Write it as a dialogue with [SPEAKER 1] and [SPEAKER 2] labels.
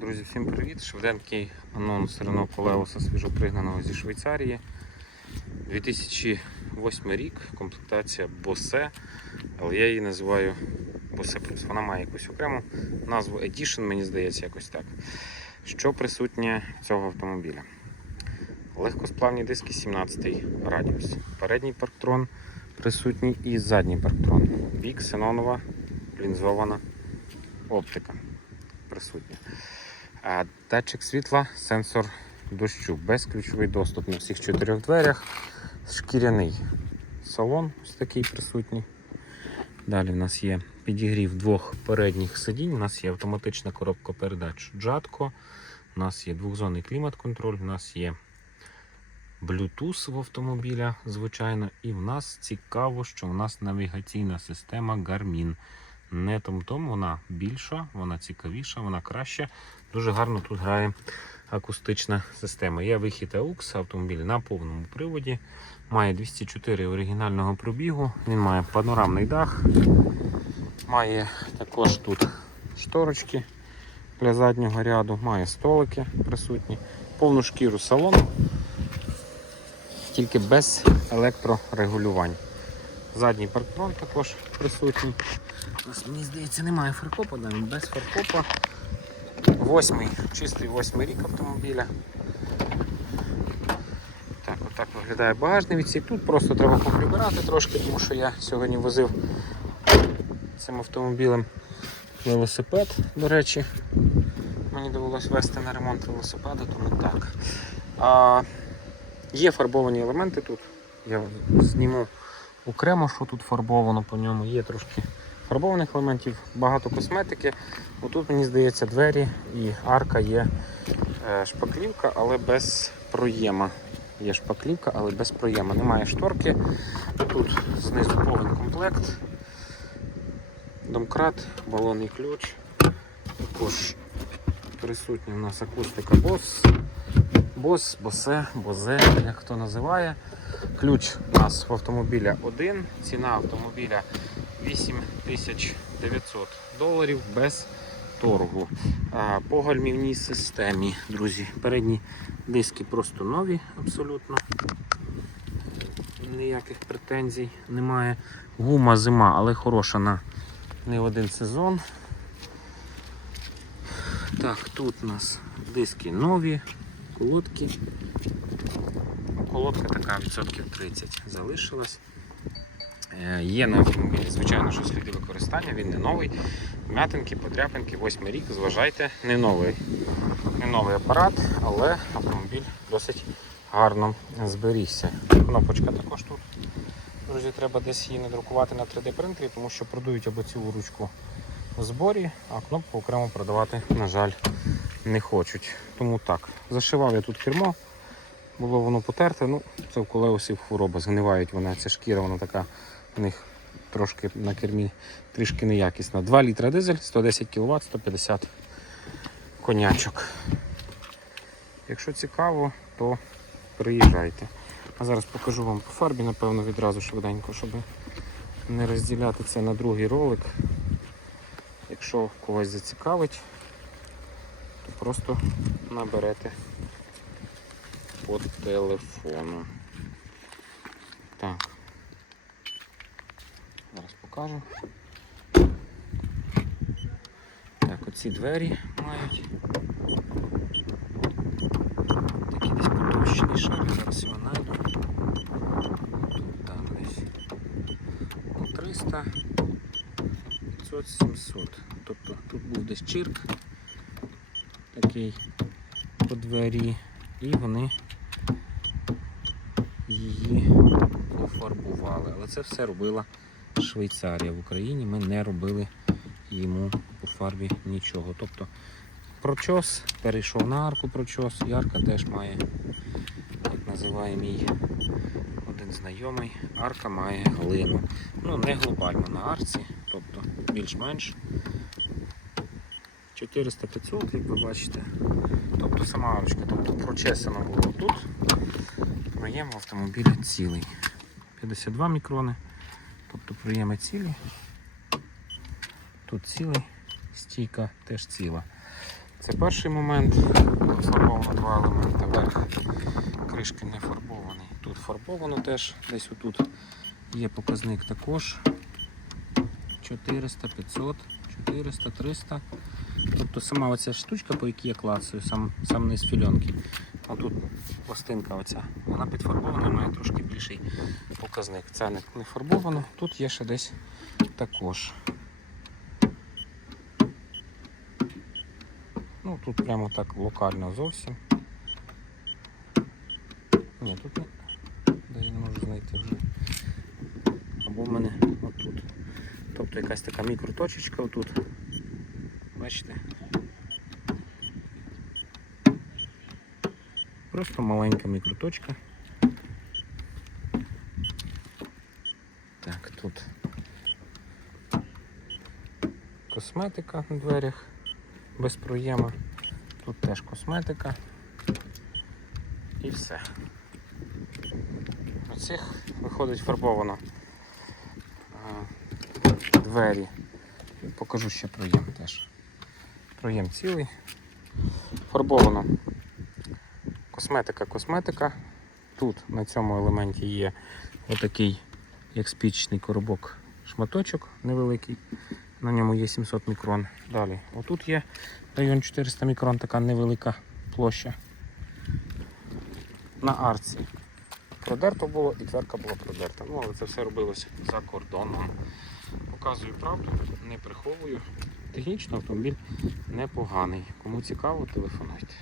[SPEAKER 1] Друзі, всім привіт! Швиденький анонс Renault Колеоса свіжопригнаного зі Швейцарії. 2008 рік, комплектація Bose, але я її називаю Bose Plus. Вона має якусь окрему назву Edition, мені здається, якось так. Що присутнє цього автомобіля? Легкосплавні диски 17 радіус. Передній парктрон присутній і задній парктрон. Бік, синонова, лінзована оптика присутня. Датчик світла, сенсор дощу, безключовий доступ на всіх чотирьох дверях, шкіряний салон ось такий присутній. Далі в нас є підігрів двох передніх сидінь, у нас є автоматична коробка передач Jatco, у нас є двохзонний клімат-контроль, у нас є Bluetooth в автомобіля, звичайно, і в нас цікаво, що у нас навігаційна система Garmin. Не том том, вона більша, вона цікавіша, вона краща. Дуже гарно тут грає акустична система. Є вихід AUX автомобіль на повному приводі. Має 204 оригінального пробігу. Він має панорамний дах. Має також тут шторочки для заднього ряду, має столики присутні, повну шкіру салону, тільки без електрорегулювань. Задній парктрон також присутній. Мені здається, немає фаркопа, навіть без фаркопа. Восьмий, чистий восьмий рік автомобіля. Так, отак виглядає багажний відсік. Тут просто треба поприбирати трошки, тому що я сьогодні возив цим автомобілем велосипед, до речі. Мені довелося вести на ремонт велосипеда, тому так. А, є фарбовані елементи тут. Я зніму окремо, що тут фарбовано по ньому. Є трошки фарбованих елементів, багато косметики. Отут, мені здається, двері і арка є е, шпаклівка, але без проєма. Є шпаклівка, але без проєма. Немає шторки. Тут знизу повен комплект. Домкрат, балонний ключ. Також присутня у нас акустика бос. Бос, босе, бозе, як хто називає. Ключ у нас в автомобіля один. Ціна автомобіля 8900 доларів без торгу. По гальмівній системі, друзі, передні диски просто нові, абсолютно. Ніяких претензій немає. Гума зима, але хороша на не один сезон. Так, тут у нас диски нові, колодки. Колодка така відсотків 30 залишилась. Е, Є на автомобілі, звичайно, що сліди використання, він не новий. М'ятинки, подряпинки, восьмий рік, зважайте, не новий, не новий апарат, але автомобіль досить гарно зберігся. Кнопочка також тут. Друзі, треба десь її надрукувати на 3D принтері, тому що продають або цю ручку в зборі, а кнопку окремо продавати, на жаль, не хочуть. Тому так, зашивав я тут кермо, було воно потерте, ну це в колеусів хвороба, згнивають вона, ця шкіра, вона така у них трошки на кермі трішки неякісна. 2 літра дизель, 110 кВт, 150 конячок. Якщо цікаво, то приїжджайте. А зараз покажу вам по фарбі, напевно, відразу швиденько, щоб не розділяти це на другий ролик. Якщо когось зацікавить, то просто наберете по телефону. Так. Покажу. Так, оці двері мають. Такий десь потовщений шар, зараз його знайду. Тут так десь. Ну, 300, 500, 700. Тобто тут був десь чирк такий по двері і вони її пофарбували. Але це все робила Швейцарія. В Україні ми не робили йому по фарбі нічого. Тобто прочос, перейшов на арку прочос, і арка теж має, як називає мій один знайомий, арка має глину. Ну, не глобально на арці, тобто більш-менш 400-500, як ви бачите. Тобто сама арочка, тобто прочесано було тут. Проєм в автомобілі цілий. 52 мікрони. Тобто проєми цілі. Тут цілий, стійка теж ціла. Це перший момент. Фарбовано два елементи. Верх кришки не фарбований. Тут фарбовано теж, десь отут є показник також. 400, 500, 400, 300. Тобто сама оця штучка, по якій я клацаю, сам, сам низ фільонки. А тут пластинка оця, вона підфарбована, має трошки більший показник. Це не, фарбовано, тут є ще десь також. Ну, тут прямо так локально зовсім. Ні, тут. Де я не можу знайти вже. Або в мене отут. Тобто якась така мікроточечка отут. Бачите? Просто маленька мікроточка. Так, тут косметика на дверях без проєма. Тут теж косметика. І все. Оцих виходить фарбовано двері. Покажу ще проєм теж. Проєм цілий. Фарбовано. Косметика, косметика. Тут на цьому елементі є отакий, як спічний коробок, шматочок невеликий. На ньому є 700 мікрон. Далі. Отут є район 400 мікрон, така невелика площа. На арці. Продерто було і дверка була продерта. Ну, але це все робилося за кордоном. Показую правду, не приховую. Технічно автомобіль непоганий. Кому цікаво, телефонуйте.